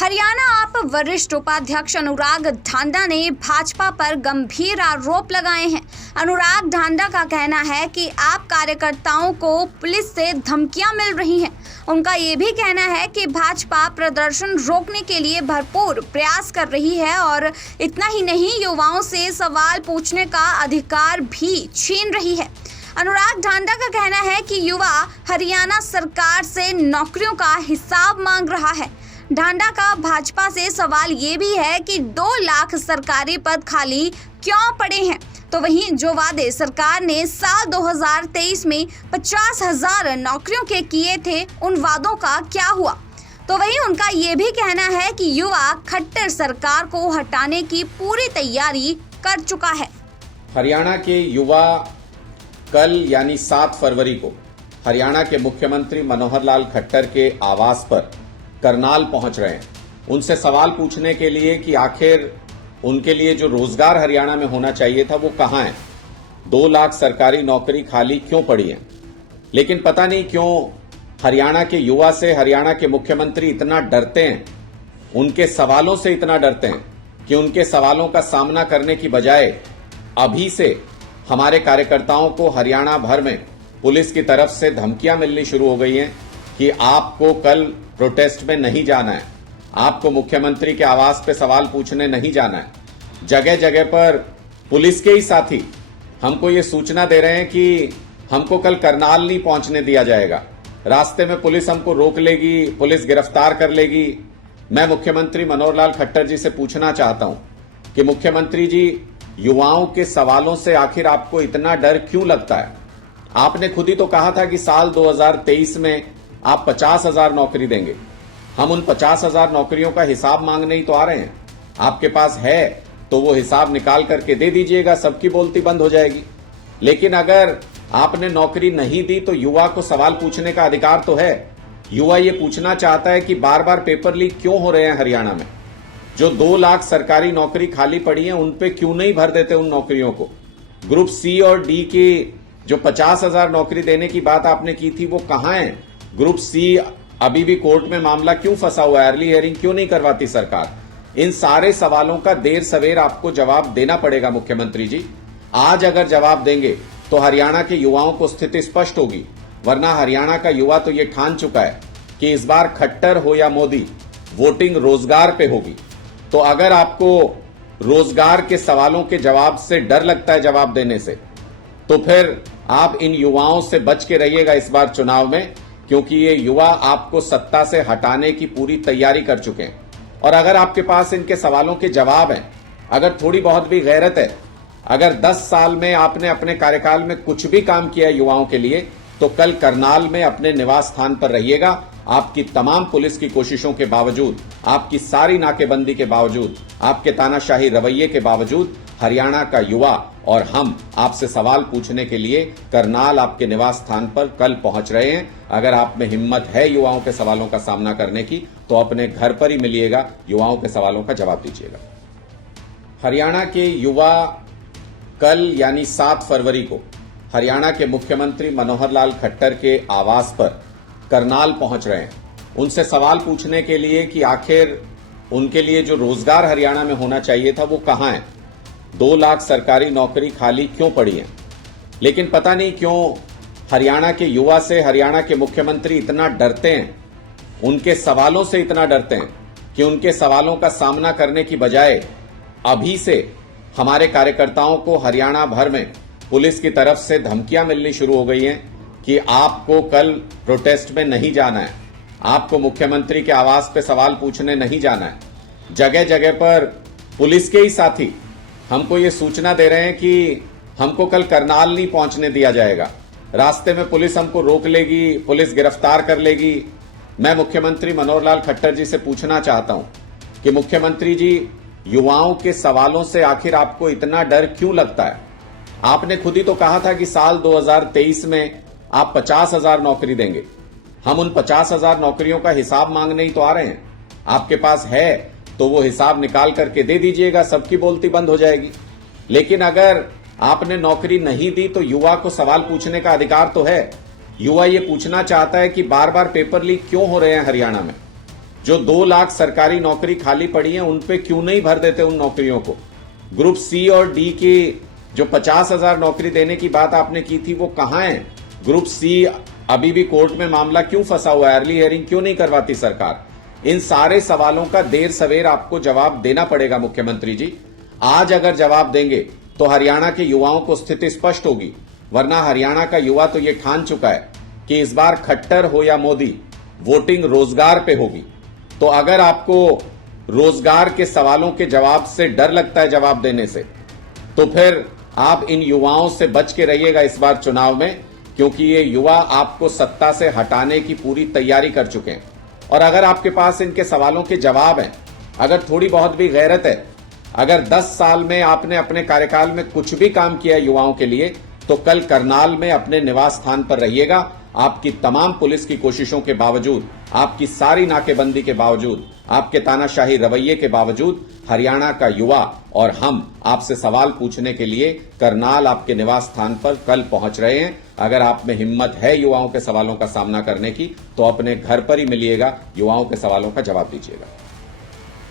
हरियाणा आप वरिष्ठ उपाध्यक्ष अनुराग ढांडा ने भाजपा पर गंभीर आरोप लगाए हैं। अनुराग ढांडा का कहना है कि आप कार्यकर्ताओं को पुलिस से धमकियां मिल रही हैं। उनका ये भी कहना है कि भाजपा प्रदर्शन रोकने के लिए भरपूर प्रयास कर रही है और इतना ही नहीं, युवाओं से सवाल पूछने का अधिकार भी छीन रही है। अनुराग ढांडा का कहना है कि युवा हरियाणा सरकार से नौकरियों का हिसाब मांग रहा है। ढांडा का भाजपा से सवाल ये भी है कि 2 लाख सरकारी पद खाली क्यों पड़े हैं, तो वहीं जो वादे सरकार ने साल 2023 में 50,000 नौकरियों के किए थे, उन वादों का क्या हुआ। तो वहीं उनका ये भी कहना है कि युवा खट्टर सरकार को हटाने की पूरी तैयारी कर चुका है। हरियाणा के युवा कल यानी 7 फरवरी को हरियाणा के मुख्यमंत्री मनोहर लाल खट्टर के आवास पर करनाल पहुंच रहे हैं। उनसे सवाल पूछने के लिए कि आखिर उनके लिए जो रोजगार हरियाणा में होना चाहिए था वो कहां है। 2 लाख सरकारी नौकरी खाली क्यों पड़ी है। लेकिन पता नहीं क्यों हरियाणा के युवा से हरियाणा के मुख्यमंत्री इतना डरते हैं, उनके सवालों से इतना डरते हैं कि उनके सवालों का सामना करने की बजाय अभी से हमारे कार्यकर्ताओं को हरियाणा भर में पुलिस की तरफ से धमकियां मिलनी शुरू हो गई हैं कि आपको कल प्रोटेस्ट में नहीं जाना है, आपको मुख्यमंत्री के आवास पे सवाल पूछने नहीं जाना है। जगह जगह पर पुलिस के ही साथी हमको ये सूचना दे रहे हैं कि हमको कल करनाल नहीं पहुंचने दिया जाएगा, रास्ते में पुलिस हमको रोक लेगी, पुलिस गिरफ्तार कर लेगी। मैं मुख्यमंत्री मनोहर लाल खट्टर जी से पूछना चाहता हूं कि मुख्यमंत्री जी, युवाओं के सवालों से आखिर आपको इतना डर क्यों लगता है। आपने खुद ही तो कहा था कि साल 2023 में आप 50,000 नौकरी देंगे। हम उन 50,000 नौकरियों का हिसाब मांगने ही तो आ रहे हैं। आपके पास है तो वो हिसाब निकाल करके दे दीजिएगा, सबकी बोलती बंद हो जाएगी। लेकिन अगर आपने नौकरी नहीं दी तो युवा को सवाल पूछने का अधिकार तो है। युवा ये पूछना चाहता है कि बार बार पेपर लीक क्यों हो रहे हैं हरियाणा में। जो 2 लाख सरकारी नौकरी खाली पड़ी है उन पे क्यों नहीं भर देते उन नौकरियों को। ग्रुप सी और डी की जो 50,000 नौकरी देने की बात आपने की थी वो कहां है। ग्रुप सी अभी भी कोर्ट में मामला क्यों फंसा हुआ है, अर्ली हियरिंग क्यों नहीं करवाती सरकार। इन सारे सवालों का देर सवेर आपको जवाब देना पड़ेगा मुख्यमंत्री जी। आज अगर जवाब देंगे तो हरियाणा के युवाओं को स्थिति स्पष्ट होगी, वरना हरियाणा का युवा तो ये ठान चुका है कि इस बार खट्टर हो या मोदी, वोटिंग रोजगार पे होगी। तो अगर आपको रोजगार के सवालों के जवाब से डर लगता है जवाब देने से, तो फिर आप इन युवाओं से बच के रहिएगा इस बार चुनाव में, क्योंकि ये युवा आपको सत्ता से हटाने की पूरी तैयारी कर चुके हैं। और अगर आपके पास इनके सवालों के जवाब हैं, अगर थोड़ी बहुत भी गैरत है, अगर 10 साल में आपने अपने कार्यकाल में कुछ भी काम किया है युवाओं के लिए, तो कल करनाल में अपने निवास स्थान पर रहिएगा। आपकी तमाम पुलिस की कोशिशों के बावजूद, आपकी सारी नाकेबंदी के बावजूद, आपके तानाशाही रवैये के बावजूद हरियाणा का युवा और हम आपसे सवाल पूछने के लिए करनाल आपके निवास स्थान पर कल पहुंच रहे हैं। अगर आप में हिम्मत है युवाओं के सवालों का सामना करने की, तो अपने घर पर ही मिलिएगा, युवाओं के सवालों का जवाब दीजिएगा। हरियाणा के युवा कल यानी 7 फरवरी को हरियाणा के मुख्यमंत्री मनोहर लाल खट्टर के आवास पर करनाल पहुंच रहे हैं। उनसे सवाल पूछने के लिए कि आखिर उनके लिए जो रोजगार हरियाणा में होना चाहिए था वो कहां है। 2 लाख सरकारी नौकरी खाली क्यों पड़ी है। लेकिन पता नहीं क्यों हरियाणा के युवा से हरियाणा के मुख्यमंत्री इतना डरते हैं, उनके सवालों से इतना डरते हैं कि उनके सवालों का सामना करने की बजाय अभी से हमारे कार्यकर्ताओं को हरियाणा भर में पुलिस की तरफ से धमकियां मिलनी शुरू हो गई हैं कि आपको कल प्रोटेस्ट में नहीं जाना है, आपको मुख्यमंत्री के आवास पे सवाल पूछने नहीं जाना है। जगह जगह पर पुलिस के ही साथी हमको ये सूचना दे रहे हैं कि हमको कल करनाल नहीं पहुंचने दिया जाएगा, रास्ते में पुलिस हमको रोक लेगी, पुलिस गिरफ्तार कर लेगी। मैं मुख्यमंत्री मनोहर लाल खट्टर जी से पूछना चाहता हूं कि मुख्यमंत्री जी, युवाओं के सवालों से आखिर आपको इतना डर क्यों लगता है। आपने खुद ही तो कहा था कि साल 2023 में आप 50,000 नौकरी देंगे। हम उन 50,000 नौकरियों का हिसाब मांगने ही तो आ रहे हैं। आपके पास है तो वो हिसाब निकाल करके दे दीजिएगा, सबकी बोलती बंद हो जाएगी। लेकिन अगर आपने नौकरी नहीं दी तो युवा को सवाल पूछने का अधिकार तो है। युवा ये पूछना चाहता है कि बार बार पेपर लीक क्यों हो रहे हैं हरियाणा में। जो 2 लाख सरकारी नौकरी खाली पड़ी है उन पे क्यों नहीं भर देते उन नौकरियों को? ग्रुप सी और डी की जो 50,000 नौकरी देने की बात आपने की थी वो कहां है? ग्रुप सी अभी भी कोर्ट में मामला क्यों फंसा हुआ है? अर्ली हियरिंग क्यों नहीं करवाती सरकार? इन सारे सवालों का देर सवेर आपको जवाब देना पड़ेगा मुख्यमंत्री जी। आज अगर जवाब देंगे तो हरियाणा के युवाओं को स्थिति स्पष्ट होगी, वरना हरियाणा का युवा तो यह ठान चुका है कि इस बार खट्टर हो या मोदी, वोटिंग रोजगार पे होगी। तो अगर आपको रोजगार के सवालों के जवाब से डर लगता है जवाब देने से, तो फिर आप इन युवाओं से बच के रहिएगा इस बार चुनाव में, क्योंकि ये युवा आपको सत्ता से हटाने की पूरी तैयारी कर चुके हैं। और अगर आपके पास इनके सवालों के जवाब हैं, अगर थोड़ी बहुत भी गैरत है, अगर 10 साल में आपने अपने कार्यकाल में कुछ भी काम किया है युवाओं के लिए, तो कल करनाल में अपने निवास स्थान पर रहिएगा। आपकी तमाम पुलिस की कोशिशों के बावजूद, आपकी सारी नाकेबंदी के बावजूद, आपके तानाशाही रवैये के बावजूद हरियाणा का युवा और हम आपसे सवाल पूछने के लिए करनाल आपके निवास स्थान पर कल पहुंच रहे हैं। अगर आप में हिम्मत है युवाओं के सवालों का सामना करने की, तो अपने घर पर ही मिलिएगा, युवाओं के सवालों का जवाब दीजिएगा।